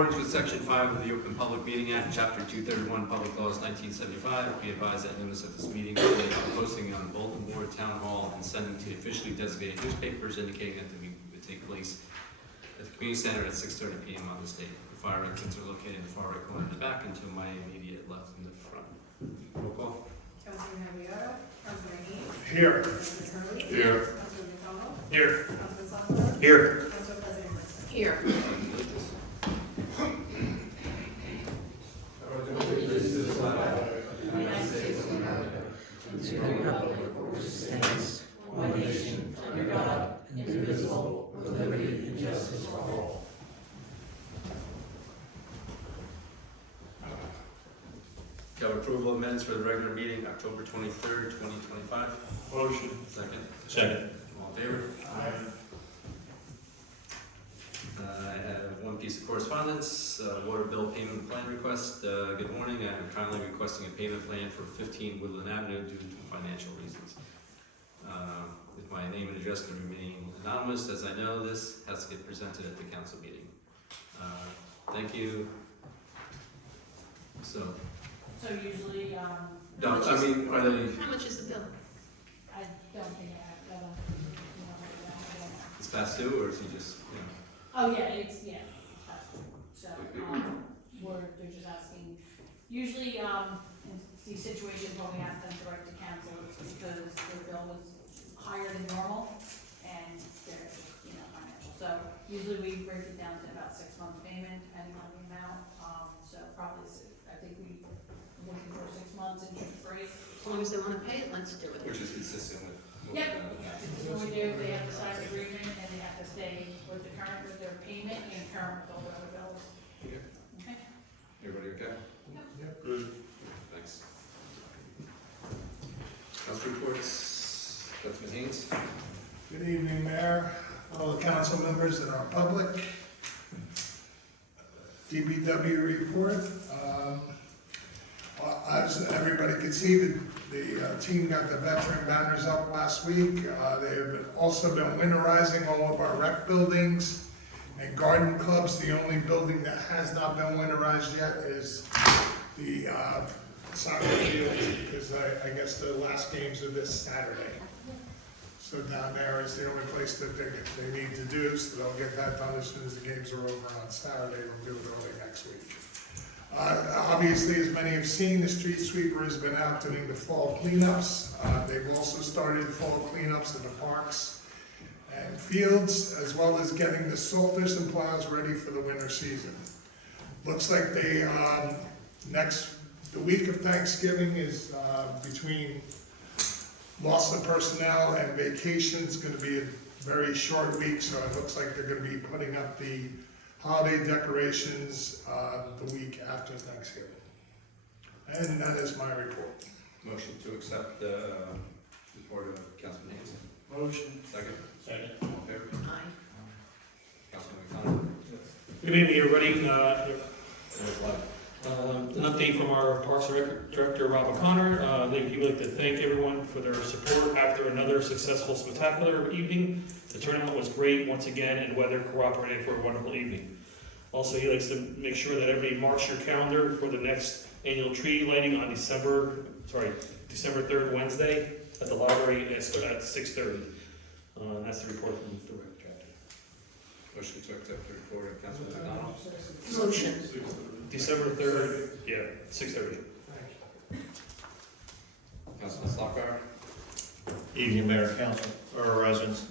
accordance with Section 5 of the Open Public Meeting Act, Chapter 231, Public Laws 1975, be advised that notice of this meeting will be posting on the bulletin board, town hall, and sending to officially designated newspapers indicating that the meeting will take place at the community center at 6:30 p.m. on this date. The fire exits are located in the far right corner in the back and to my immediate left in the front. Roll call. Councilman Naviata, Councilman Heath, Here. Councilman Hurley. Here. Councilman McDonald, Here. Councilman Sokolow, Here. Council President Mercer. Here. United States of America, and to the republic for which it stands, one nation, under God, indivisible, with liberty and justice for all. Have approval of minutes for the regular meeting, October 23rd, 2025. Motion. Second. Second. All in favor? Aye. I have one piece of correspondence, water bill payment plan request. Good morning, I'm kindly requesting a payment plan for 15 Woodland Avenue due to financial reasons. If my name and address can remain anonymous, as I know this has to get presented at the council meeting. Thank you. So usually, no, I mean, are they, How much is the bill? I don't think I don't. it's past due, or is he just, you know? Oh, yeah, it's possible. So, they're just asking, usually, in these situations when we ask them to write to council, it's because their bill was higher than normal, and they're, financial. So usually we break it down to about 6 months payment, depending on the amount, so probably, I think we're looking for 6 months interest free. As long as they want to pay it, let's do it. Which is consistent with what Yep. we've done in the past. This is what we do, they have to sign an agreement, and they have to stay with the current, with their payment and current with all the other bills. Okay. Okay? Everybody okay? Yep. Good. Thanks. House reports, Councilman Haynes. Good evening, Mayor, fellow council members and our public. DPW report. As everybody can see, the team got the veteran banners up last week. They have also been winterizing all of our rec buildings and garden clubs. The only building that has not been winterized yet is the soccer fields, because I guess the last games are this Saturday. So down there is the only place that they need to do, so they'll get that done as soon as the games are over on Saturday. We'll do it early next week. Obviously, as many have seen, the street sweeper has been out doing the fall cleanups. They've also started fall cleanups in the parks and fields, as well as getting the salters and plows ready for the winter season. Looks like they, the week of Thanksgiving is between loss of personnel and vacations, going to be a very short week, so it looks like they're going to be putting up the holiday decorations the week after Thanksgiving. And that is my report. Motion to accept the report of Councilman Haynes. Motion. Second. Second. All in favor? Aye. Councilman McDonald. Good evening, everybody. An update from our Parks and Rec Director, Rob O'Connor. He would like to thank everyone for their support after another successful spectacular evening. The turnout was great once again, and weather cooperated for a wonderful evening. Also, he likes to make sure that everybody marks your calendar for the next annual tree lighting on December 3rd, Wednesday, at the library at 6:30. That's the report from the Rec Director. Motion to accept the report of Councilman McDonald. Motion. December 3rd, 6:30. Councilman Slocum. Evening, Mayor, Council, or residents.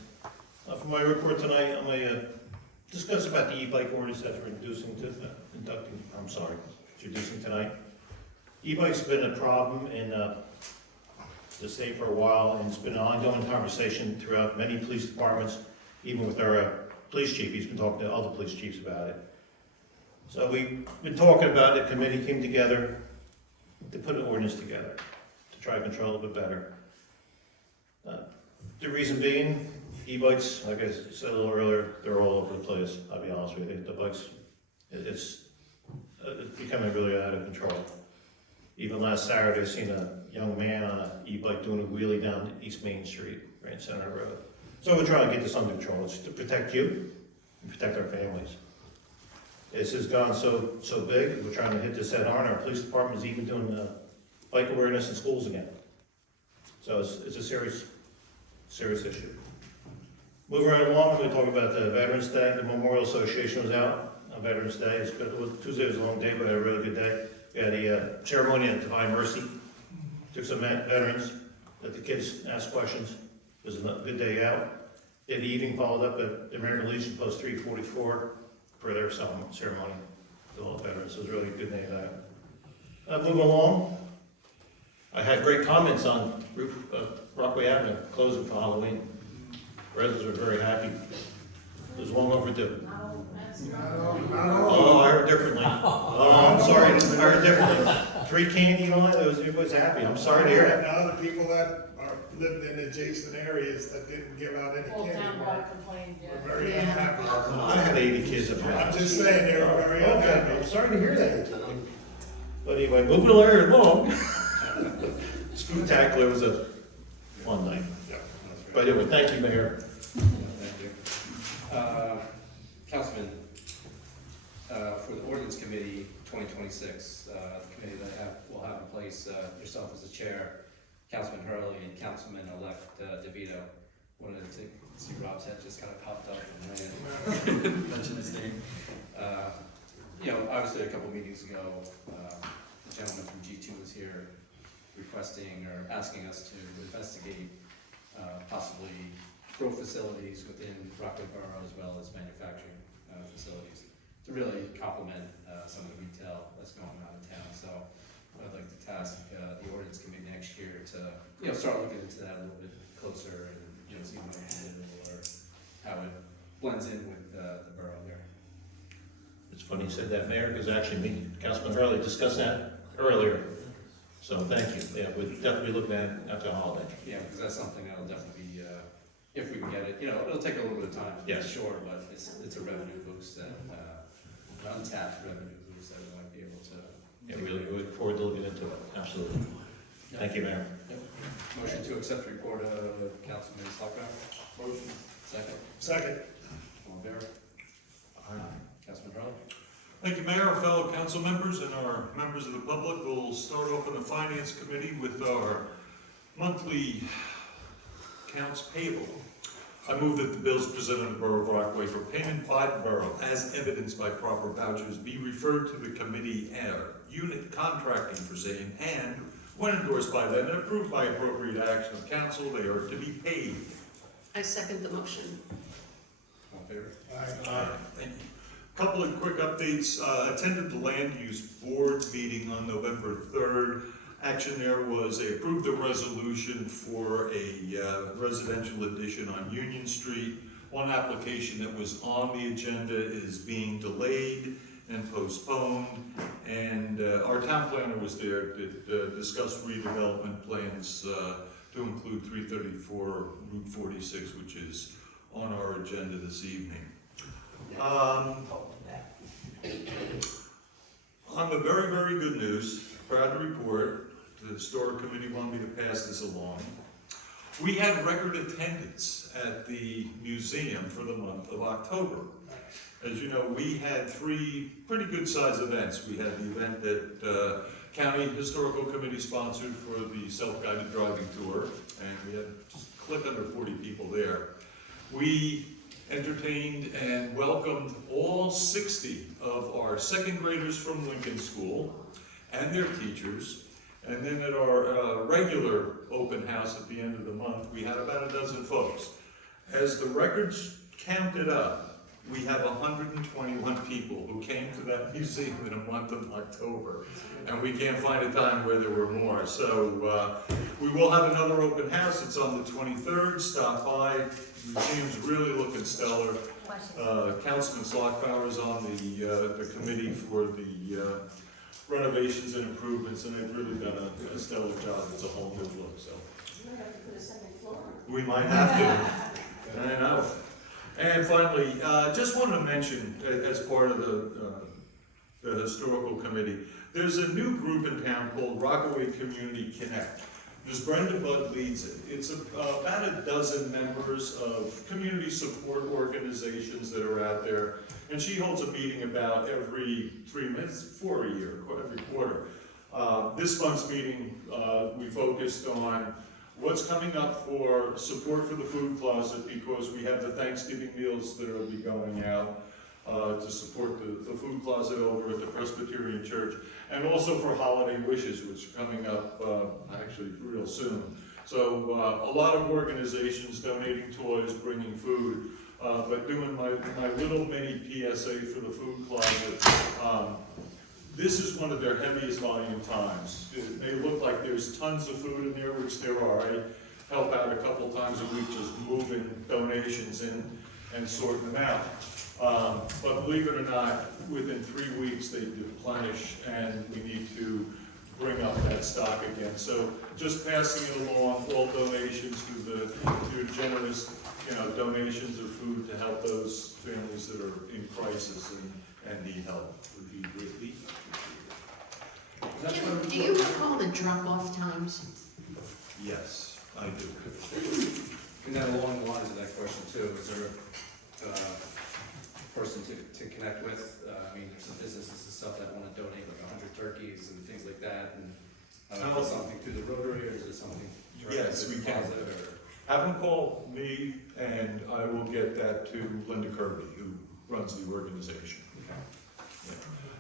For my report tonight, I'm going to discuss about the e-bike ordinance that we're introducing tonight. E-bike's been a problem in the state for a while, and it's been an ongoing conversation throughout many police departments, even with our police chief. He's been talking to other police chiefs about it. So we've been talking about it. The committee came together to put an ordinance together to try to control it a bit better. The reason being, e-bikes, like I said a little earlier, they're all over the place. I'll be honest with you. The bikes, it's becoming really out of control. Even last Saturday, I seen a young man on an e-bike doing a wheelie down East Main Street, right in Center Road. So we're trying to get this under control. It's to protect you and protect our families. This has gone so big, we're trying to hit this head on. Our police department is even doing bike awareness in schools again. So it's a serious issue. Moving right along, I'm going to talk about the Veterans Day. The Memorial Association was out on Veterans Day. Tuesday was a long day, but we had a really good day. We had a ceremony at Divine Mercy. Took some veterans, let the kids ask questions. It was a good day out. In the evening, followed up at the American Legion Post 344 for their ceremony to all the veterans. It was a really good day out. Moving along, I had great comments on Rockaway Avenue closing for Halloween. Residents were very happy. It was long overdue. Oh, I heard differently. Oh, I'm sorry, I heard differently. Free candy and all that, everybody's happy. I'm sorry to hear that. Now, the people that lived in adjacent areas that didn't give out any Old candy Town Hall were complained, yeah. very Yeah. unhappy. I had 80 kids at my I'm house. just saying, they were very Okay, unhappy. I'm sorry to hear that. But anyway, moving along. Spooktacular was a fun night. But anyway, thank you, Mayor. Thank you. Councilman, for the ordinance committee 2026, the committee that will have in place yourself as the chair, Councilman Hurley and Councilman-elect DeVito. Wanted to see Rob's head just kind of popped up and mention his name. Obviously a couple meetings ago, the gentleman from G2 was here requesting or asking us to investigate possibly grow facilities within Rockaway Borough as well as manufacturing facilities to really complement some of the retail that's going on in town. So I'd like to task the ordinance committee next year to start looking into that a little bit closer and see what we can do or how it blends in with the borough here. It's funny you said that, Mayor, because actually me, Councilman Hurley discussed that earlier. So thank you. Yeah, we'll definitely be looking at it after the holiday. Yeah, because that's something that'll definitely be, if we can get it, it'll take a little bit of time, Yes. sure, but it's a revenue boost that, an untapped revenue boost that we might be able to. Yeah, we really look forward to looking into it. Absolutely. Thank you, Mayor. Yep. Motion to accept the report of Councilman Slocum. Motion. Second. Second. All in favor? Councilman Hurley? Thank you, Mayor, fellow council members, and our members of the public. We'll start off in the Finance Committee with our monthly accounts payable. I move that the bills presented to the Borough of Rockaway for payment by the borough, as evidenced by proper vouchers, be referred to the committee unit contracting for same, and when endorsed by them and approved by appropriate action of council, they are to be paid. I second the motion. All in favor? Thank you. Couple of quick updates. Attended the Land Use Board meeting on November 3rd. Action there was they approved the resolution for a residential addition on Union Street. One application that was on the agenda is being delayed and postponed. And our town planner was there to discuss redevelopment plans to include 334 Route 46, which is on our agenda this evening. On the very, very good news, proud to report, the Historic Committee wanted me to pass this along. We had record attendance at the museum for the month of October. As you know, we had 3 pretty good sized events. We had the event that County Historical Committee sponsored for the self-guided driving tour, and we had just click under 40 people there. We entertained and welcomed all 60 of our second graders from Lincoln School and their teachers. And then at our regular open house at the end of the month, we had about a dozen folks. As the records counted up, we have 121 people who came to that museum in a month of October. And we can't find a time where there were more. So we will have another open house. It's on the 23rd. Stop by. The museum's really looking stellar. Councilman Slockbauer is on the committee for the renovations and improvements, and they've really done a stellar job. It's a whole new look, so. We're gonna have to put a second floor on. We might have to. I know. And finally, just wanted to mention, as part of the historical committee, there's a new group in town called Rockaway Community Connect. Ms. Brenda Budd leads it. It's about a dozen members of community support organizations that are out there, and she holds a meeting about every 3 months, for a year, every quarter. This month's meeting, we focused on what's coming up for support for the food closet, because we have the Thanksgiving meals that will be going out to support the food closet over at the Presbyterian Church, and also for holiday wishes, which are coming up actually real soon. So a lot of organizations donating toys, bringing food, but doing my little mini PSA for the food closet. This is one of their heaviest volume times. It may look like there's tons of food in there, which there are. I help out a couple times a week just moving donations in and sorting them out. But believe it or not, within 3 weeks they deplenish, and we need to bring up that stock again. So just passing it along, all donations through generous, donations of food to help those families that are in crisis and need help would be greatly appreciated. Jim, do you recall the drop-off times? Yes, I do. And then along the lines of that question too, is there a person to connect with? I mean, there's some businesses and stuff that want to donate like 100 turkeys and things like that, and is it something through the Rotary, or is it something? Yes, we can. Have them call me, and I will get that to Linda Kirby, who runs the organization.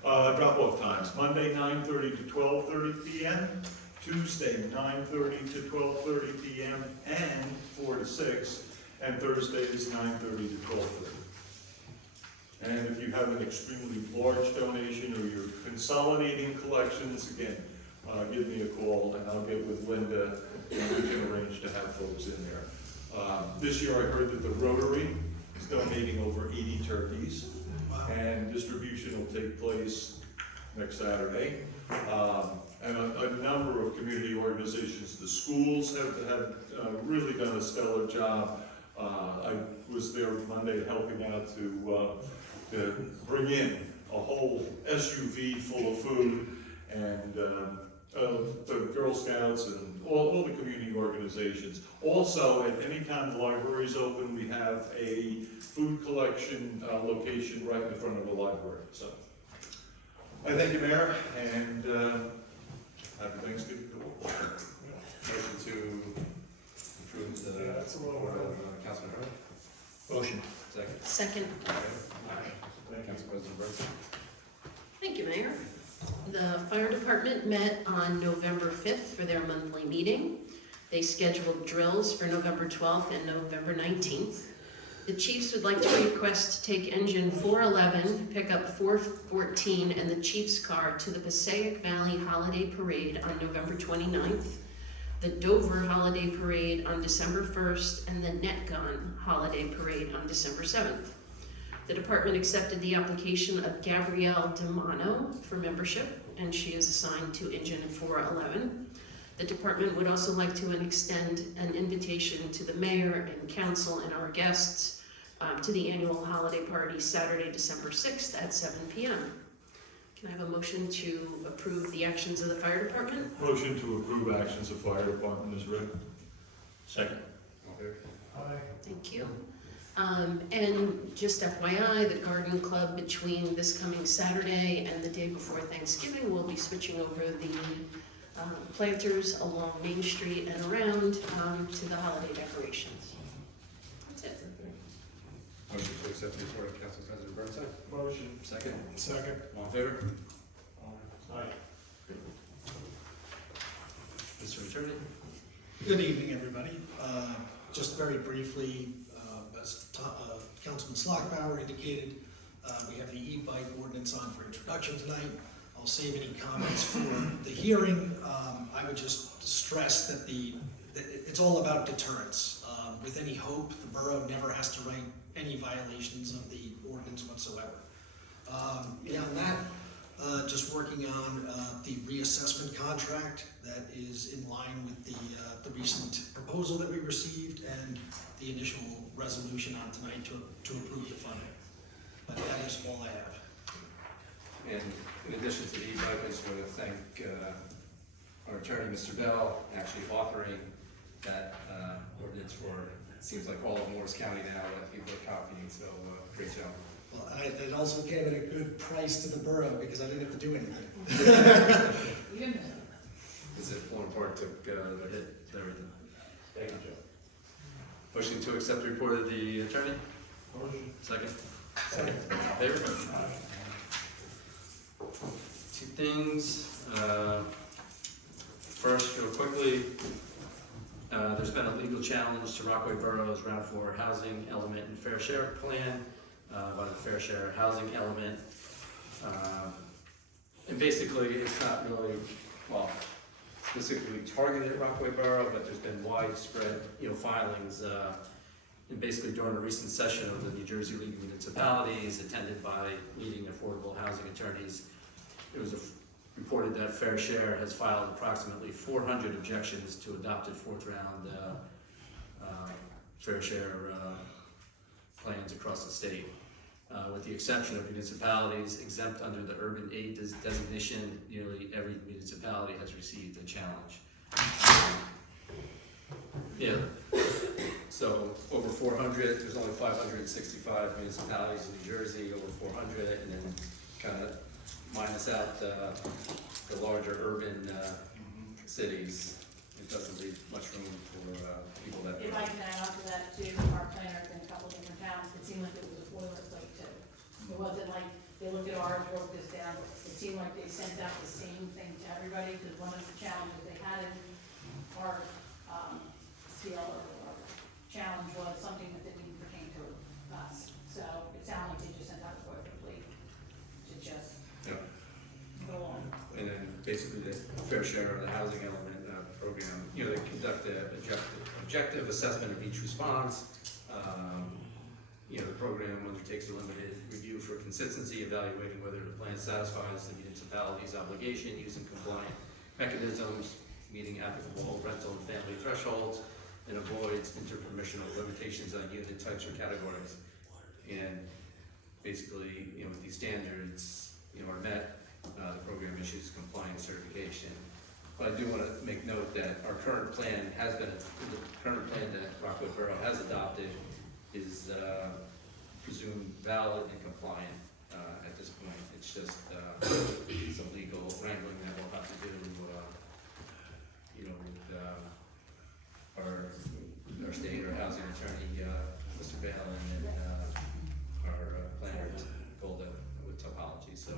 Drop-off times: Monday 9:30 to 12:30 p.m., Tuesday 9:30 to 12:30 p.m. and 4 to 6, and Thursday is 9:30 to 12:30. And if you have an extremely large donation or you're consolidating collections, again, give me a call and I'll get with Linda and we can arrange to have folks in there. This year I heard that the Rotary is donating over 80 turkeys, and distribution will take place next Saturday. And a number of community organizations, the schools have really done a stellar job. I was there Monday helping out to bring in a whole SUV full of food, and the Girl Scouts and all the community organizations. Also, at any time the library is open, we have a food collection location right in front of the library. So, I thank you, Mayor, and happy Thanksgiving to all. Motion to approve the report of Councilman Hurley. Motion. Second. Second. Council President Bertha. Thank you, Mayor. The fire department met on November 5th for their monthly meeting. They scheduled drills for November 12th and November 19th. The chiefs would like to request to take engine 411, pickup 414, and the chief's car to the Passaic Valley Holiday Parade on November 29th, the Dover Holiday Parade on December 1st, and the Netgun Holiday Parade on December 7th. The department accepted the application of Gabrielle DeMano for membership, and she is assigned to engine 411. The department would also like to extend an invitation to the mayor and council and our guests to the annual holiday party Saturday, December 6th at 7 p.m. Can I have a motion to approve the actions of the fire department? Motion to approve actions of fire department is read. Second. Thank you. And just FYI, the garden club between this coming Saturday and the day before Thanksgiving will be switching over the planters along Main Street and around to the holiday decorations. That's it. Motion to accept the report of Council President Bertha. Motion. Second. Second. All in favor? Aye. Mr. Attorney? Good evening, everybody. Just very briefly, as Councilman Slockbauer indicated, we have the e-bike ordinance on for introduction tonight. I'll save any comments for the hearing. I would just stress that it's all about deterrence. With any hope, the borough never has to write any violations of the ordinance whatsoever. Beyond that, just working on the reassessment contract that is in line with the recent proposal that we received and the initial resolution on tonight to approve the funding. But that is all I have. And in addition to the e-bike, I just want to thank our attorney, Mr. Bell, actually authoring that ordinance for, it seems like all of Morris County now that people are copying, so great job. Well, it also came at a good price to the borough because I didn't have to do anything. Even Is it Florham Park took the hit, everything? Thank you, Joe. Motion to accept the report of the attorney? Motion. Second? Second. Favor? Two things. First, real quickly, there's been a legal challenge to Rockaway Borough's Round 4 housing element and fair share plan by the fair share housing element. And basically, it's not really, well, specifically targeted at Rockaway Borough, but there's been widespread, filings, and basically during a recent session of the New Jersey League of Municipalities, attended by leading affordable housing attorneys, it was reported that Fair Share has filed approximately 400 objections to adopted fourth round Fair Share plans across the state. With the exception of municipalities exempt under the urban aid designation, nearly every municipality has received a challenge. Yeah, so over 400, there's only 565 municipalities in New Jersey, over 400, and then kind of minus out the larger urban cities, it doesn't leave much room for people that. if I can add on to that too, our planner in a couple different towns, it seemed like it was a boilerplate too. It wasn't like they looked at ours, wrote this down, it seemed like they sent out the same thing to everybody, because one of the challenges they had in our, CL or challenge was something that didn't pertain to us. So it sounded like they just sent out a boilerplate to just Yeah. go on. And then basically the fair share of the housing element program, they conduct an objective assessment of each response. The program undertakes a limited review for consistency, evaluating whether the plan satisfies the municipality's obligation using compliant mechanisms, meeting applicable rental and family thresholds, and avoids interpermissional limitations on unit types or categories. And basically, if these standards, are met, the program issues compliance certification. But I do want to make note that our current plan the current plan that Rockaway Borough has adopted is presumed valid and compliant at this point. It's just some legal wrangling that we'll have to do, with our state, our housing attorney, Mr. Bale, and our planner, Golda, with topology. So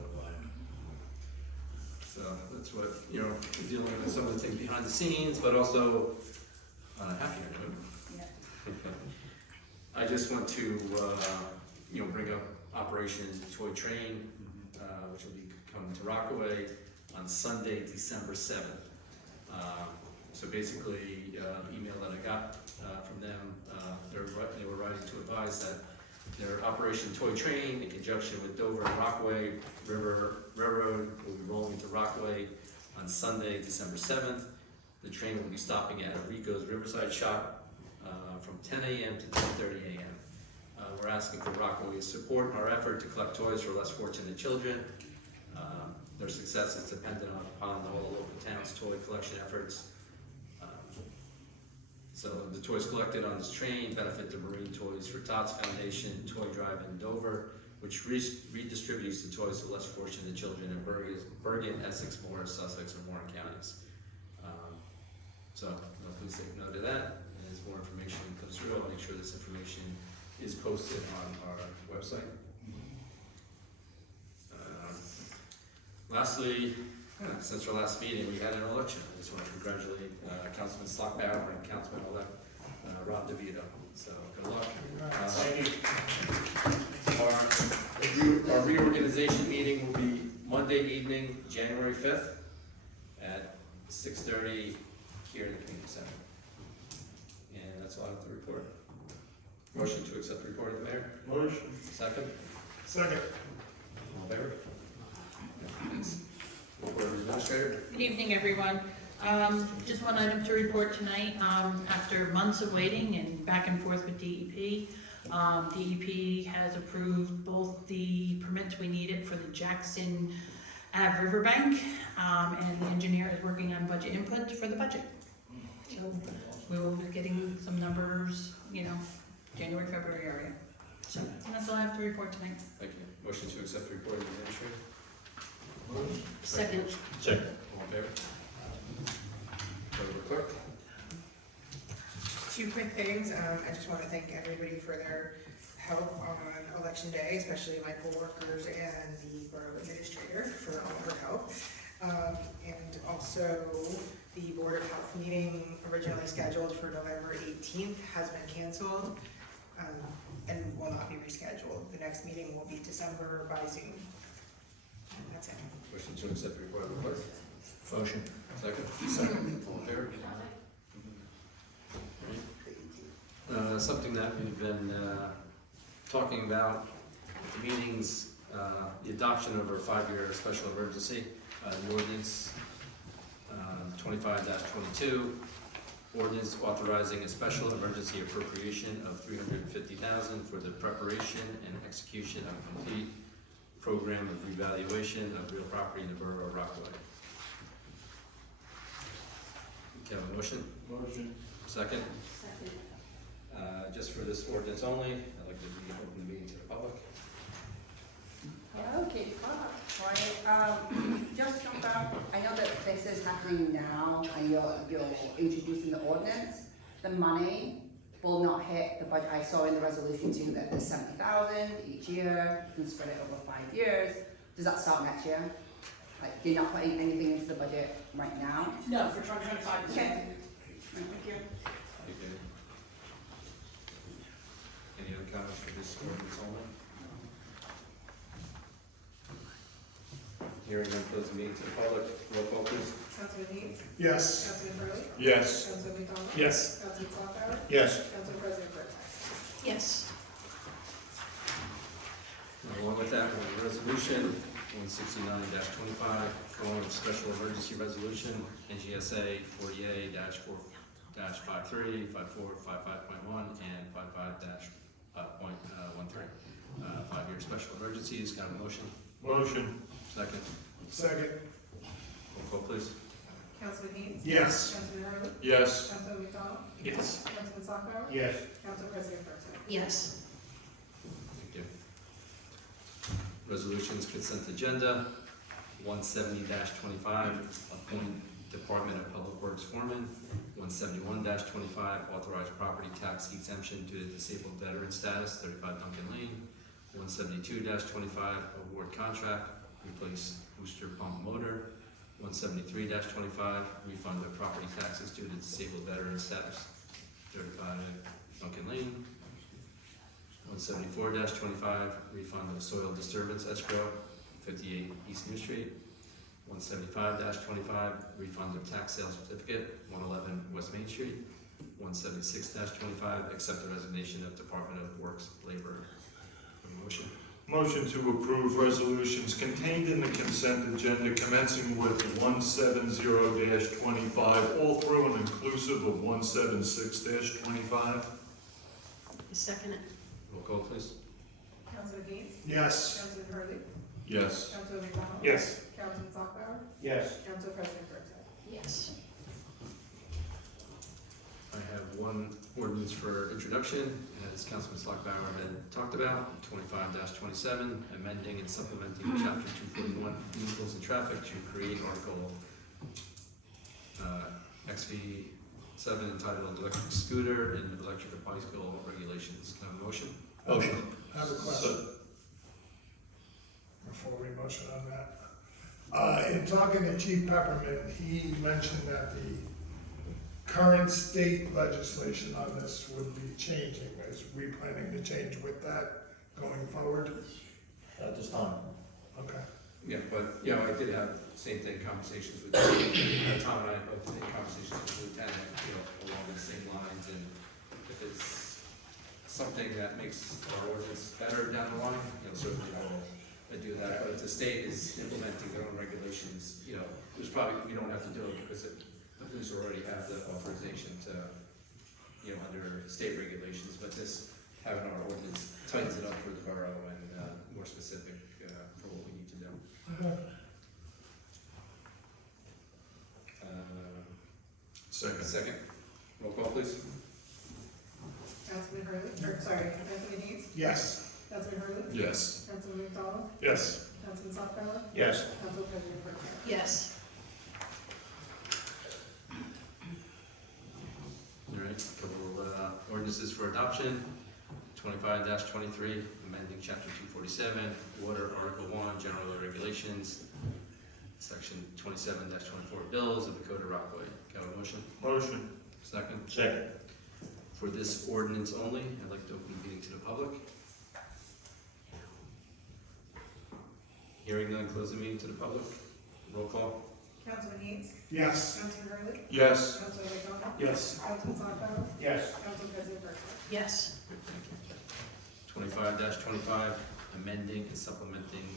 that's what, we're dealing with some of the things behind the scenes, but also on a happier note. Yeah. I just want to, bring up Operation Toy Train, which will be coming to Rockaway on Sunday, December 7th. So basically, the email that I got from them, they were writing to advise that their Operation Toy Train, in conjunction with Dover and Rockaway Railroad, will be rolling to Rockaway on Sunday, December 7th. The train will be stopping at Rico's Riverside Shop from 10 a.m. to 10:30 a.m. We're asking for Rockaway's support in our effort to collect toys for less fortunate children. Their success is dependent upon all the local towns' toy collection efforts. So the toys collected on this train benefit the Marine Toys for Tots Foundation Toy Drive in Dover, which redistributes the toys to less fortunate children in Bergen, Essex, Morris, Sussex, and Warren counties. So please take note of that. And as more information comes through, I'll make sure this information is posted on our website. Lastly, since our last meeting, we had an election. I just want to congratulate Councilman Slockbauer and Councilman-elect Rob DeVito. So good luck. Thank you. Our reorganization meeting will be Monday evening, January 5th at 6:30 here in the community center. And that's all I have to report. Motion to accept the report of the mayor. Motion. Second. Second. All in favor? Report of the administrator. Good evening, everyone. Just one item to report tonight. After months of waiting and back and forth with DEP, DEP has approved both the permits we needed for the Jackson Ave Riverbank, and the engineer is working on budget input for the budget. So we will be getting some numbers, January, February area. So that's all I have to report tonight. Thank you. Motion to accept the report of the administrator. Second. Second. All in favor? Go to the clerk. Two quick things. I just want to thank everybody for their help on election day, especially my coworkers and the borough administrator for all of her help. And also, the Board of Health meeting originally scheduled for November 18th has been canceled and will not be rescheduled. The next meeting will be December by Zoom. And that's it. Motion to accept the report of the clerk. Motion. Second? Second. All in favor? Something that we've been talking about at the meetings, the adoption of our 5-year special emergency, the ordinance 25-22, ordinance authorizing a special emergency appropriation of $350,000 for the preparation and execution of a complete program of revaluation of real property in the borough of Rockaway. Okay, have a motion? Motion. Second? Second. Just for this ordinance only, I'd like to open the meeting to the public. Okay, just to confirm, I know that this is happening now, and you're introducing the ordinance. The money will not hit the budget. I saw in the resolution too that there's 70,000 each year, you can spread it over 5 years. Does that start next year? Like, you're not putting anything into the budget right now? No, for 2025. Okay. Thank you. Any other comments for this ordinance only? Hearing none, close the meeting to the public. Roll call, please. Councilman Dean? Yes. Councilman Hurley? Yes. Councilman McDonald? Yes. Councilman Slakauer? Yes. Council President Pro Tem? Yes. Along with that, we have a resolution 169-25, calling a special emergency resolution, NGSA 40A-4-53, 5455.1, and 55-.13. 5-year special emergencies. Got a motion? Motion. Second. Second. Roll call, please. Councilman Dean? Yes. Councilman Hurley? Yes. Councilman McDonald? Yes. Councilman Slakauer? Yes. Council President Pro Tem? Yes. Thank you. Resolutions consent agenda, 170-25, appoint Department of Public Works foreman, 171-25, authorize property tax exemption to the disabled veteran status, 35 Duncan Lane, 172-25, award contract, replace booster pump motor, 173-25, refund of property taxes due to disabled veteran status, 35 Duncan Lane, 174-25, refund of soil disturbance escrow, 58 East New Street. 175-25, refund of tax sale certificate, 111 West Main Street. 176-25, accept the resignation of Department of Works laborer. Motion. Motion to approve resolutions contained in the consent agenda commencing with 170-25, all through and inclusive of 176-25. Second. Roll call, please. Councilman Dean? Yes. Councilman Hurley? Yes. Councilman McDonald? Yes. Councilman Slakauer? Yes. Council President Pro Tem? Yes. I have one ordinance for introduction, as Councilman Slakauer had talked about, 25-27, amending and supplementing Chapter 241 Vehicles and Traffic to create Article XV7 entitled Electric Scooter and Electric Bicycle Regulations. Can I have a motion? Motion. I have a question before we motion on that. In talking to Chief Peppermint, he mentioned that the current state legislation on this would be changing. Is we planning to change with that going forward? At this time. Okay. Yeah, but, I did have same thing, conversations with Tom and I both had conversations with the lieutenant, along the same lines, and if it's something that makes our ordinance better down the line, certainly I do that, but if the state is implementing their own regulations, there's probably, we don't have to do it because the police already have the authorization to, under state regulations, but this, having our ordinance tightens it up for the borough and more specific for what we need to do. Second. Roll call, please. Councilman Hurley, Councilman Dean, Yes. Councilman Hurley, Yes. Councilman McDonald, Yes. Councilman Sockbauer, Yes. Council President Pro Tem. Yes. All right, couple ordinances for adoption. 25-23, amending chapter 247, water, article 1, general regulations, section 27-24, bills of the code of Rockaway. Can I have a motion? Motion. Second. Second. For this ordinance only, I'd like to open the meeting to the public. Hearing none, close the meeting to the public. Roll call. Councilman Dean, Yes. Councilman Hurley, Yes. Councilman McDonald, Yes. Councilman Sockbauer, Yes. Council President Pro Tem. Yes. Good, thank you. 25-25, amending and supplementing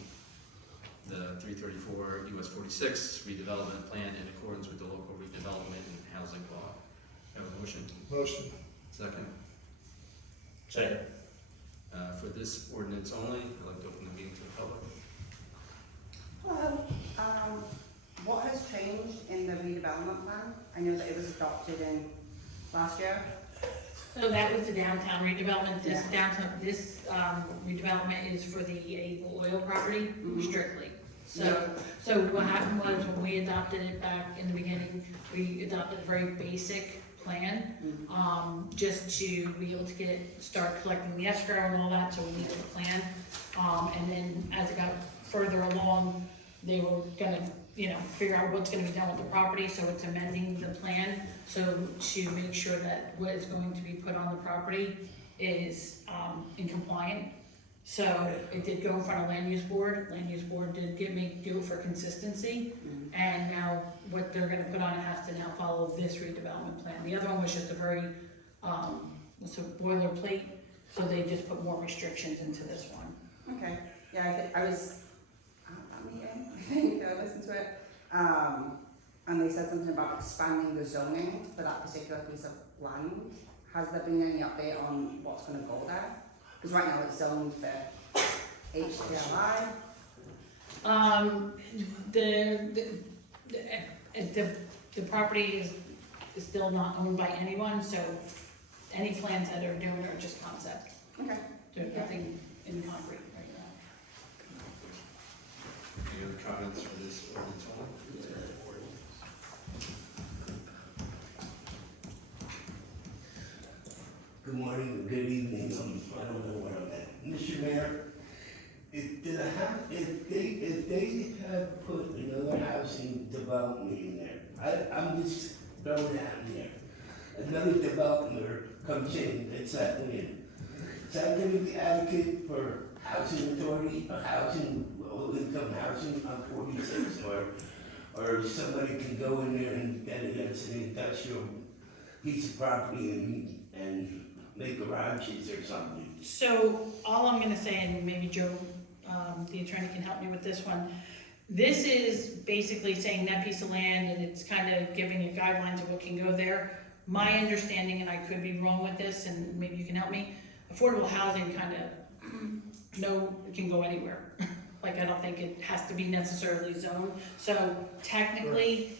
the 334 US 46 redevelopment plan in accordance with the local redevelopment and housing law. Have a motion? Motion. Second. Second. For this ordinance only, I'd like to open the meeting to the public. Hello. What has changed in the redevelopment plan? I know that it was adopted in last year. So that was the downtown redevelopment, this redevelopment is for the Able Oil property strictly. So what happened was when we adopted it back in the beginning, we adopted a very basic plan, just to be able to start collecting the escrow and all that, so we needed a plan. And then as it got further along, they were gonna, figure out what's gonna be done with the property, so it's amending the plan, so to make sure that what is going to be put on the property is, in compliant. So it did go in front of land use board did do it for consistency, and now what they're gonna put on it has to now follow this redevelopment plan. The other one was just a very, it's a boilerplate, so they just put more restrictions into this one. Okay, yeah, I was at that meeting, I think, I listened to it. And they said something about expanding the zoning for that particular piece of land. Has there been any update on what's gonna go there? Because right now it's zoned for HDLI. The property is still not owned by anyone, so any plans that are doing are just concept. Okay. There's nothing in concrete right now. Any other comments for this ordinance only? Good morning, good evening, I don't know where I'm at. Mr. Mayor, if they have put another housing development in there, I'm just throwing it out in there. Another developer comes in, that's that in. Is that gonna be adequate for housing authority, or housing, low-income housing on 46, or somebody can go in there and get it as an industrial piece of property and make garages or something? So all I'm gonna say, and maybe Joe, the attorney can help me with this one. This is basically saying that piece of land, and it's kind of giving you guidelines of what can go there. My understanding, and I could be wrong with this, and maybe you can help me, affordable housing kind of, it can go anywhere. Like, I don't think it has to be necessarily zoned. So technically,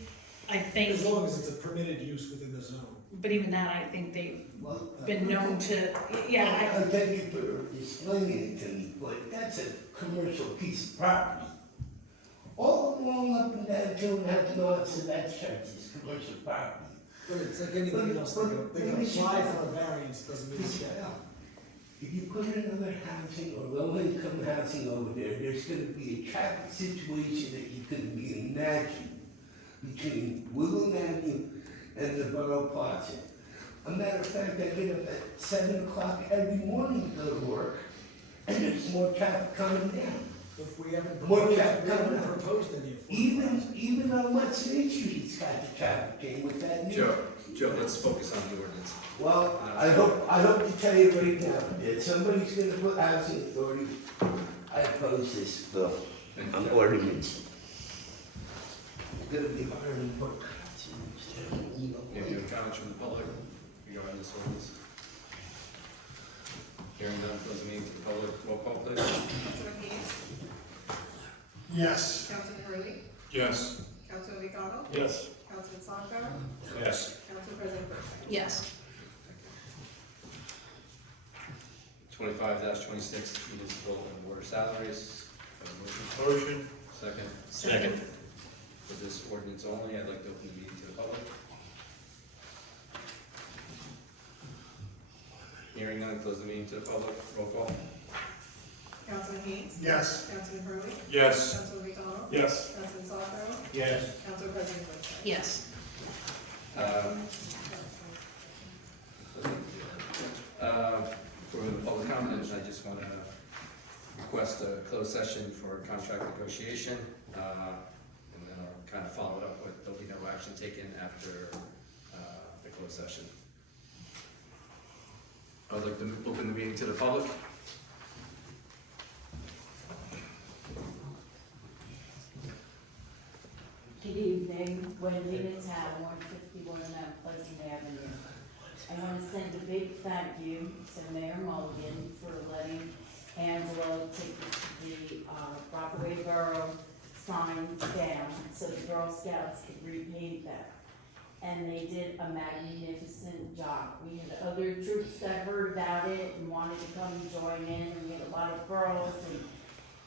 I think. As long as it's a permitted use within the zone. But even that, I think they've Well, been known to, yeah, I thank you for explaining it to me, but that's a commercial piece of property. All along up and down Joan North, so that church is commercial property. But it's like anything else, they can apply for a variance, doesn't mean it's get out. If you put another housing or low-income housing over there, there's gonna be a traffic situation that you couldn't be imagined between Woodland Avenue and the Borough Plaza. A matter of fact, I get up at 7 o'clock every morning to go to work, and there's more traffic coming down. If we haven't More proposed, traffic we haven't coming out. proposed any affordable housing. Even on West Main Street, it's got the traffic jam with that new. Joe, let's focus on the ordinance. Well, I hope to tell you right now, that somebody's gonna put housing authority, I oppose this bill, ordinance. It's gonna be hard to put housing. Any other comments from the public regarding this ordinance? Hearing none, close the meeting to the public. Roll call, please. Councilman Dean, Yes. Councilman Hurley, Yes. Councilman McDonald? Yes. Councilman Slakta? Yes. Council President Bertha? Yes. 25-26, municipal and water salaries. Have a motion? Motion. Second. Second. For this ordinance only, I'd like to open the meeting to the public. Hearing none, close the meeting to the public. Roll call. Councilman Haynes? Yes. Councilman Hurley? Yes. Councilman McDonald? Yes. Councilman Slakta? Yes. Council President Bertha? Yes. For the public comments, I just want to request a closed session for contract negotiation, and then I'll kind of follow it up with, there'll be no action taken after the closed session. I'd like to open the meeting to the public. Good evening, Wendy Natal, 151 Mount Pleasant Avenue. I want to send a big thank you to Mayor Mulligan for letting Angela take the Rockaway Borough signs down so the Girl Scouts could repaint them. And they did a magnificent job. We had other troops that heard about it and wanted to come and join in, and we had a lot of girls,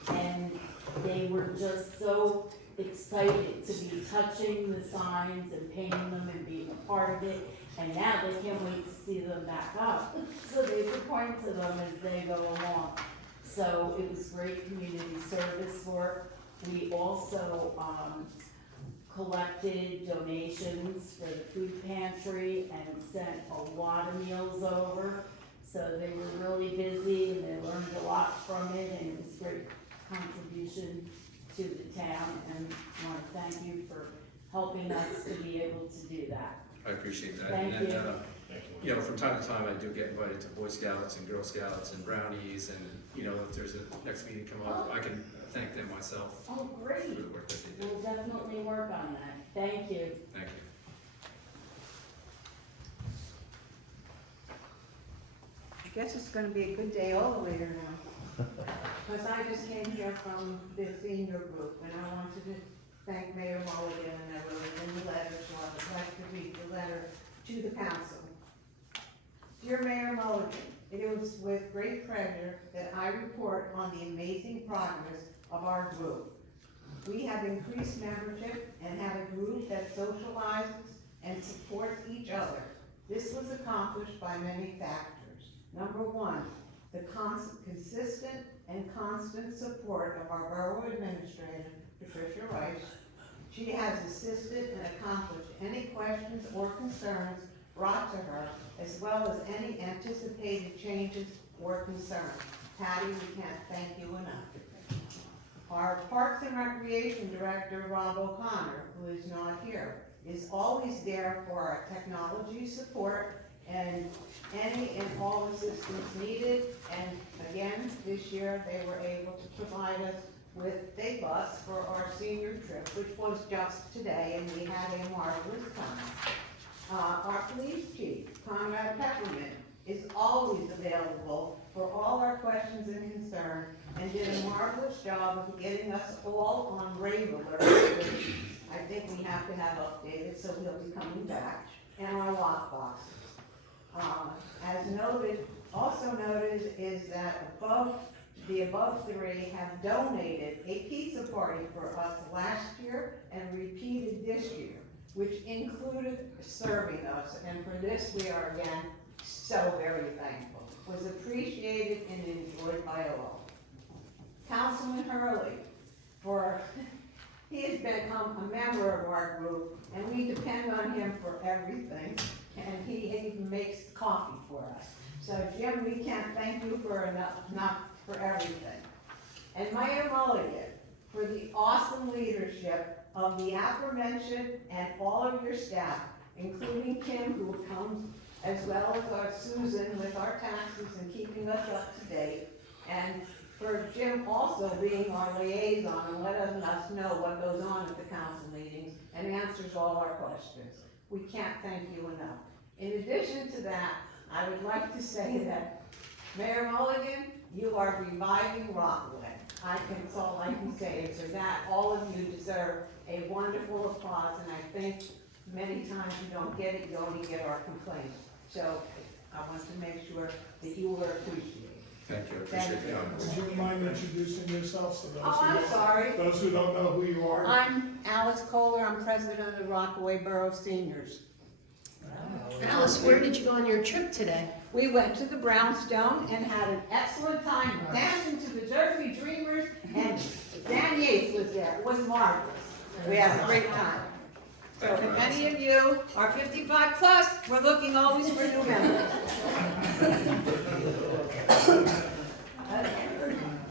and they were just so excited to be touching the signs and painting them and being a part of it. And now they can't wait to see them back up, so they could point to them as they go along. So it was great community service work. We also collected donations for the food pantry and sent a lot of meals over. So they were really busy and they learned a lot from it, and it was a great contribution to the town, and I want to thank you for helping us to be able to do that. I appreciate that. Thank And, you. you know, from time to time, I do get invited to Boy Scouts and Girl Scouts and brownies, and, you know, if there's a next meeting come up, I can thank them myself Oh, for great. the work that they do. We'll definitely work on that. Thank you. Thank you. I guess it's gonna be a good day all the way around. Because I just came here from the senior group, and I wanted to thank Mayor Mulligan, and I wrote it in the letter, so I would like to read the letter to the council. Dear Mayor Mulligan, it is with great pleasure that I report on the amazing progress of our group. We have increased membership and have a group that socializes and supports each other. This was accomplished by many factors. Number one, the consistent and constant support of our borough administrator, Patricia Rice. She has assisted and accomplished any questions or concerns brought to her, as well as any anticipated changes or concerns. Patty, we can't thank you enough. Our Parks and Recreation Director, Rob O'Connor, who is not here, is always there for our technology support and any and all assistance needed. And again, this year, they were able to provide us with a bus for our senior trip, which was just today, and we had a marvelous time. Our police chief, Conrad Peppermint, is always available for all our questions and concerns, and did a marvelous job of getting us all on rave alert, which I think we have to have updated, so he'll be coming back, and our lock boxes. As noted, also noted is that the above three have donated a pizza party for us last year and repeated this year, which included serving us, and for this we are again so very thankful. Was appreciated and enjoyed by all. Councilman Hurley, he has become a member of our group, and we depend on him for everything, and he even makes coffee for us. So Jim, we can't thank you for enough for everything. And Mayor Mulligan, for the awesome leadership of the aforementioned and all of your staff, including Kim, who comes, as well as our Susan with our taxes and keeping us up to date. And for Jim also being our liaison and letting us know what goes on at the council meetings and answers all our questions. We can't thank you enough. In addition to that, I would like to say that Mayor Mulligan, you are reviving Rockaway. That's all I can say. For that, all of you deserve a wonderful applause, and I think many times you don't get it, you only get our complaints. So I want to make sure that you were appreciated. Thank you, I Thank appreciate the you. comments. Would you mind introducing yourself so Oh, I'm sorry. those who don't know who you are? I'm Alice Kohler, I'm president of the Rockaway Borough Seniors. Alice, where did you go on your trip today? We went to the Brownstone and had an excellent time dancing to the Jersey Dreamers, and Dan Yates was there. It was marvelous. We had a great time. So if any of you are 55 plus, we're looking always for new members.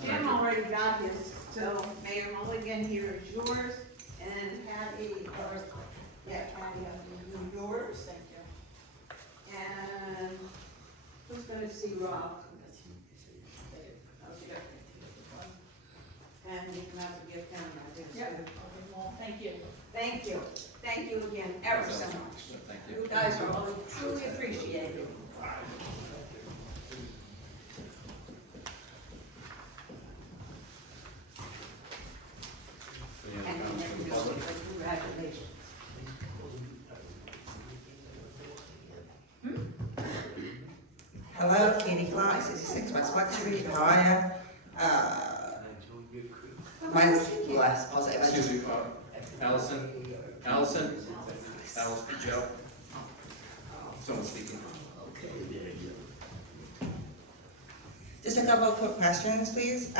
Jim already got his, so Mayor Mulligan, here is yours, and Patty, or, yeah, Patty, yours. Thank you. And who's gonna see Rob? And you can have a gift down there. Yep. Well, thank you. Thank you. Thank you again, ever so much. Thank you. You guys are all truly appreciated. Any And other comments from the public? congratulations. Hello, Katie Clark, 66 West Black Street, how are you? Mine's less positive. Excuse me, Allison, Joe? Someone speaking. Just a couple of quick questions, please.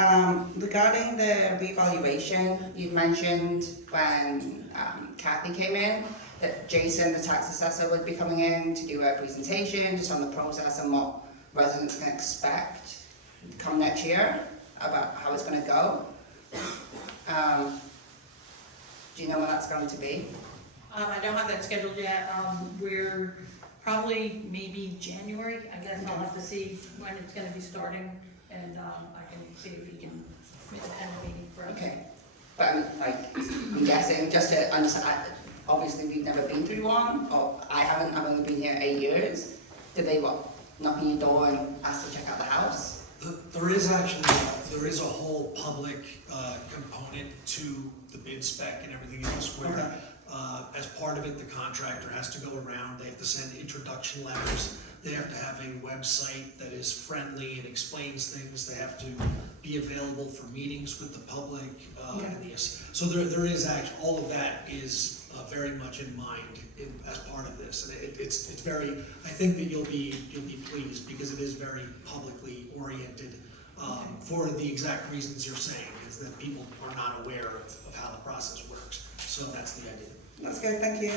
Regarding the revaluation, you mentioned when Kathy came in, that Jason, the tax assessor, would be coming in to do a presentation just on the process and what residents can expect come next year about how it's going to go. Do you know when that's going to be? I don't have that scheduled yet. We're probably maybe January. I guess I'll have to see when it's gonna be starting, and I can see if we can make a kind of meeting for us. Okay, but I'm guessing, just to understand, obviously we've never been through one, or I haven't, I've only been here 8 years. Did they knock on your door and ask to check out the house? There is actually, there is a whole public component to the bid spec and everything else where, Okay. as part of it, the contractor has to go around, they have to send introduction letters, they have to have a website that is friendly and explains things, they have to be available for meetings with the public. So there is actually, all of that is very much in mind as part of this. And it's very, I think that you'll be pleased because it is very publicly oriented for the exact reasons you're saying, is that people are not aware of how the process works. So that's the idea. That's good, thank you.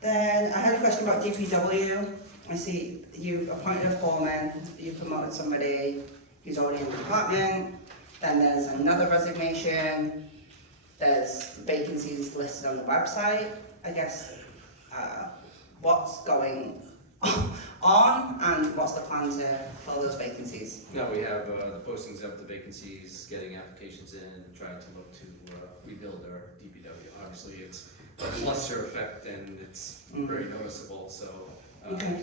Then I had a question about DPW. I see you've appointed a foreman, you've promoted somebody who's already in the department, then there's another resignation, there's vacancies listed on the website. I guess, what's going on and what's the plan to fill those vacancies? No, we have the postings of the vacancies, getting applications in, and trying to look to rebuild our DPW. Obviously, it's a cluster effect and it's very noticeable, so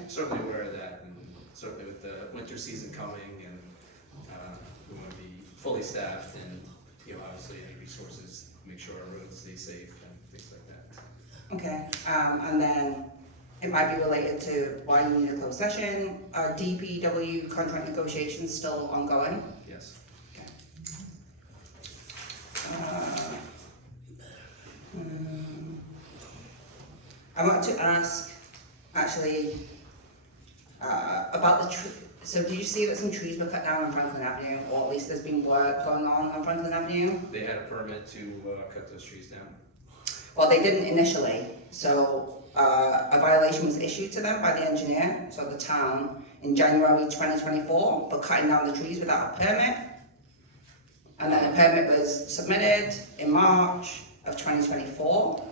certainly aware of that, and certainly with the winter season coming, and we want to be fully staffed, and obviously any resources, make sure our roads stay safe and things like that. Okay, and then it might be related to why you need a closed session. Are DPW contract negotiations still ongoing? Yes. Okay. I want to ask, actually, about the tree. So did you see that some trees were cut down on Franklin Avenue, or at least there's been work going on Franklin Avenue? They had a permit to cut those trees down. Well, they didn't initially, so a violation was issued to them by the engineer, so the town, in January 2024, for cutting down the trees without a permit. And then a permit was submitted in March of 2024.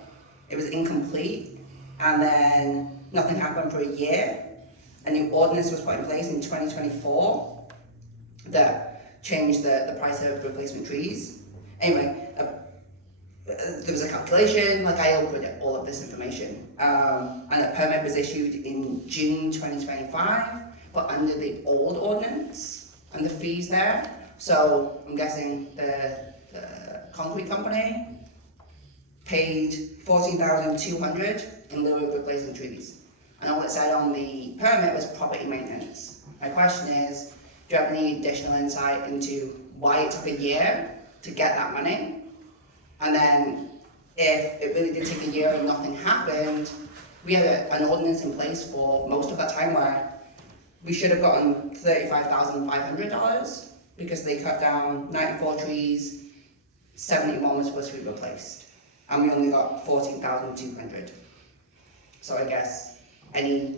It was incomplete, and then nothing happened for a year. A new ordinance was put in place in 2024 that changed the price of replacement trees. Anyway, there was a calculation, I opened all of this information, and a permit was issued in June 2025, but under the old ordinance and the fees there. So I'm guessing the concrete company paid $14,200 in lieu of replacing trees. And all it said on the permit was property maintenance. My question is, do you have any additional insight into why it took a year to get that money? And then, if it really did take a year and nothing happened, we had an ordinance in place for most of that time where we should have gotten $35,500 because they cut down 94 trees, 71 was supposed to be replaced, and we only got 14,200. So I guess, any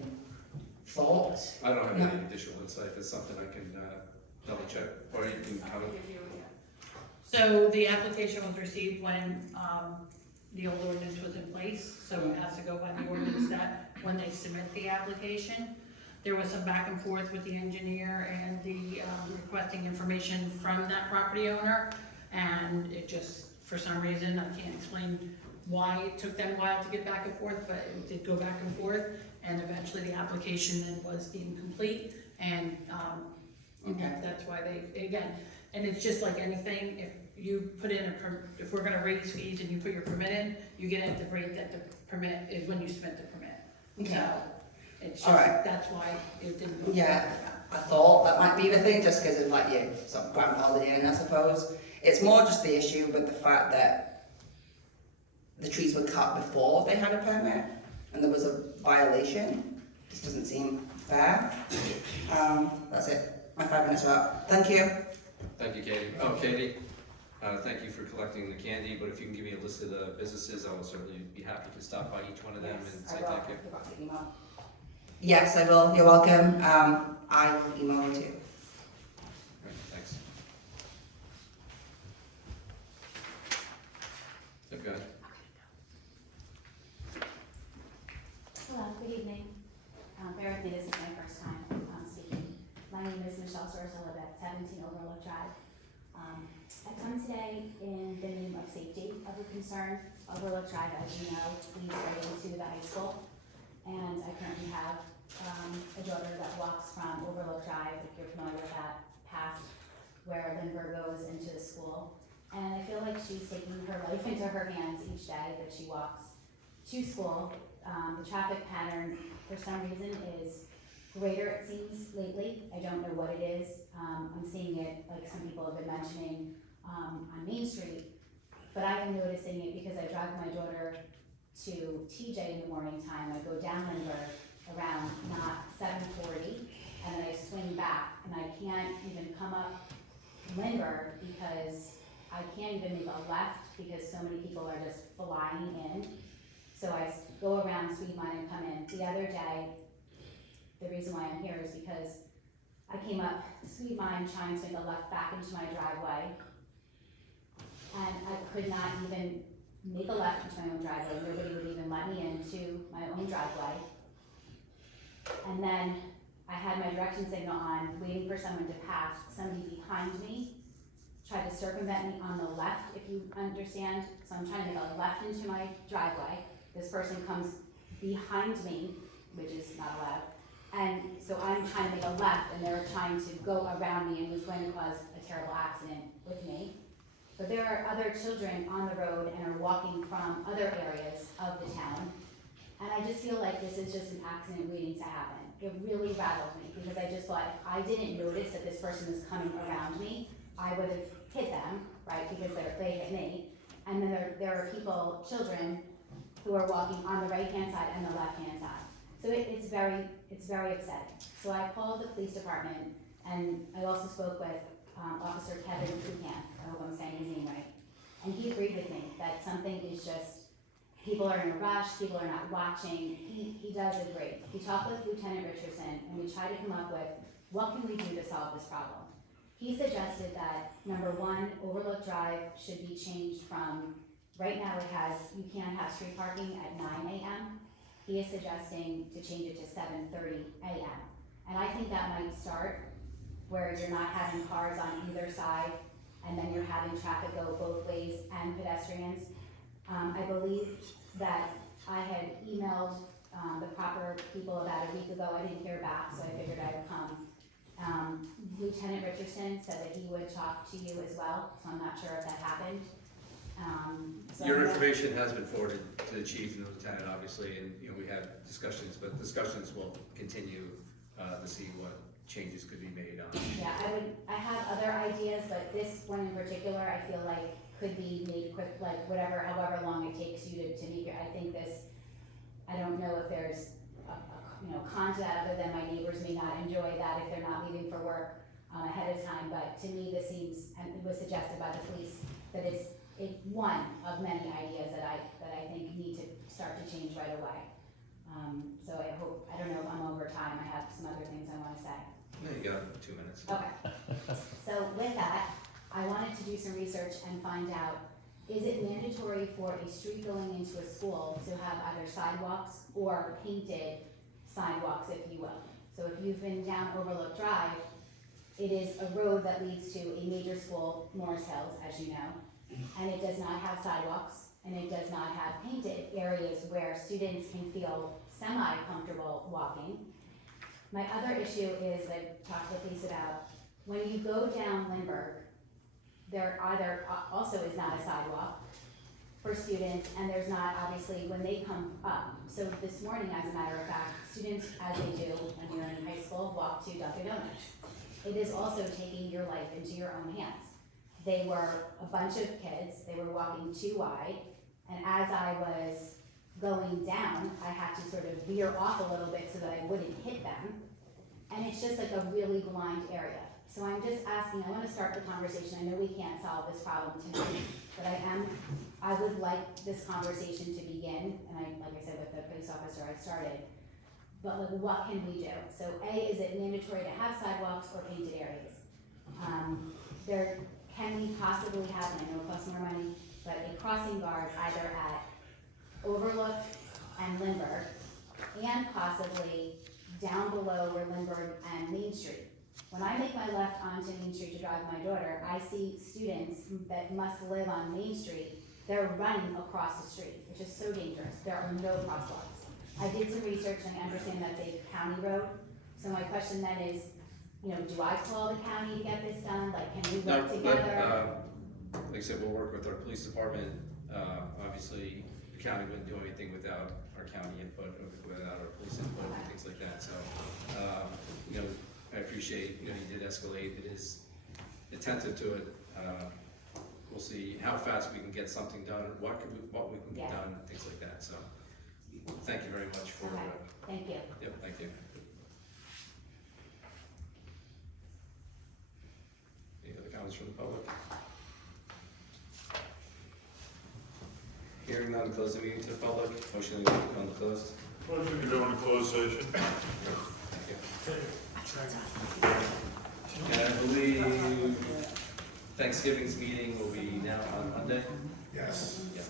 thoughts? I don't have No. any additional insight, if it's something I can double check, or you can comment. So the application was received when, the old ordinance was in place, so it has to go by the ordinance that, when they submit the application. There was some back and forth with the engineer and the, requesting information from that property owner, and it just, for some reason, I can't explain why it took them a while to get back and forth, but it did go back and forth, and eventually the application then was deemed complete, and, Okay. that's why they, again, and it's just like anything, if you put in if we're gonna raise fees and you put your permit in, you get at the rate that the permit is when you submit the permit. Okay. So, it's All just, right. that's why it didn't go. Yeah, I thought that might be the thing, just because of like you sort of grandfathered in, I suppose. It's more just the issue with the fact that the trees were cut before they had a permit, and there was a violation. This doesn't seem fair. That's it. My 5 minutes are up. Thank you. Thank you, Katie. Oh, Katie, thank you for collecting the candy, but if you can give me a list of the businesses, I will certainly be happy to stop by each one of them and say thank you. Yes, I will. You're welcome. I will email you too. Right, thanks. Yep, go ahead. Hello, good evening. Bear with me, this is my first time speaking. My name is Michelle Soares. I live at 17 Overlook Drive. I come today in the name of safety of a concern. Overlook Drive, as you know, leads right into the high school. And I currently have a daughter that walks from Overlook Drive, if you're familiar with that, past where Lindbergh goes into the school. And I feel like she's taking her life into her hands each day that she walks to school. The traffic pattern, for some reason, is greater, it seems, lately. I don't know what it is. I'm seeing it, like some people have been mentioning, on Main Street. But I am noticing it because I drive my daughter to TJ in the morning time. I go down Lindbergh around not 7:40, and then I swing back, and I can't even come up Lindbergh because I can't even make a left because so many people are just flying in. So I go around Sweetmine and come in. The other day, the reason why I'm here is because I came up Sweetmine trying to make a left back into my driveway, and I could not even make a left into my own driveway. Nobody would even let me into my own driveway. And then I had my direction signal on, waiting for someone to pass. Somebody behind me tried to circumvent me on the left, if you understand. So I'm trying to make a left into my driveway. This person comes behind me, which is not allowed. And so I'm trying to make a left, and they're trying to go around me and was going to cause a terrible accident with me. But there are other children on the road and are walking from other areas of the town. And I just feel like this is just an accident waiting to happen. It really rattled me because I just thought if I didn't notice that this person was coming around me, I would have hit them, right, because they hit me. And then there are people, children, who are walking on the right-hand side and the left-hand side. So it's very upsetting. So I called the police department, and I also spoke with Officer Kevin Kukan, I hope I'm saying his name right. And he agreed with me that something is just, people are in a rush, people are not watching. He does agree. He talked with Lieutenant Richardson, and we tried to come up with, what can we do to solve this problem? He suggested that, number one, Overlook Drive should be changed from, right now it has, you can't have street parking at 9 a.m. He is suggesting to change it to 7:30 a.m. And I think that might start where you're not having cars on either side, and then you're having traffic go both ways and pedestrians. I believe that I had emailed the proper people about a week ago. I didn't hear back, so I figured I would come. Lieutenant Richardson said that he would talk to you as well, so I'm not sure if that happened. So Your that- information has been forwarded to the chief and the lieutenant, obviously, and, you know, we had discussions, but discussions will continue, to see what changes could be made on. Yeah, I have other ideas, but this one in particular, I feel like could be made quick, like whatever, however long it takes you to make it. I think this, I don't know if there's con to that, other than my neighbors may not enjoy that if they're not leaving for work ahead of time, but to me, this seems, and it was suggested by the police, that it's one of many ideas that I think need to start to change right away. So I don't know if I'm over time, I have some other things I wanna say. No, you got 2 minutes. Okay, so with that, I wanted to do some research and find out, is it mandatory for a street going into a school to have either sidewalks or painted sidewalks, if you will? So if you've been down Overlook Drive, it is a road that leads to a major school, Morris Hills, as you know, and it does not have sidewalks, and it does not have painted areas where students can feel semi-comfortable walking. My other issue is, I talked to the police about, when you go down Lindbergh, there either also is not a sidewalk for students, and there's not, obviously, when they come up. So this morning, as a matter of fact, students, as they do when you're in high school, walk to Dunkin' Donuts. It is also taking your life into your own hands. They were a bunch of kids, they were walking too wide, and as I was going down, I had to sort of veer off a little bit so that I wouldn't hit them. And it's just like a really blind area. So I'm just asking, I want to start the conversation. I know we can't solve this problem tonight, but I would like this conversation to begin, and like I said, with the police officer I started. But like, what can we do? So A, is it mandatory to have sidewalks or painted areas? Can we possibly have, and I know it costs more money, but a crossing guard either at Overlook and Lindbergh, and possibly down below where Lindbergh and Main Street. When I make my left onto Main Street to drive my daughter, I see students that must live on Main Street, they're running across the street, which is so dangerous. There are no crosswalks. I did some research and I understand that's a county road. So my question then is, do I call the county to get this done? Like, can we work together? Like I said, we'll work with our police department. Obviously, the county wouldn't do anything without our county input, or without our police input, and things like that. So, I appreciate, you did escalate. It is attentive to it. We'll see how fast we can get something done, what we can get done, things like that. So, thank you very much for. Okay. Thank you. Yep, thank you. Any other comments from the public? Hearing none, close the meeting to the public. Motion to go on the closed. Motion to go into closed session. And I believe Thanksgiving's meeting will be now on Monday. Yes. Yeah.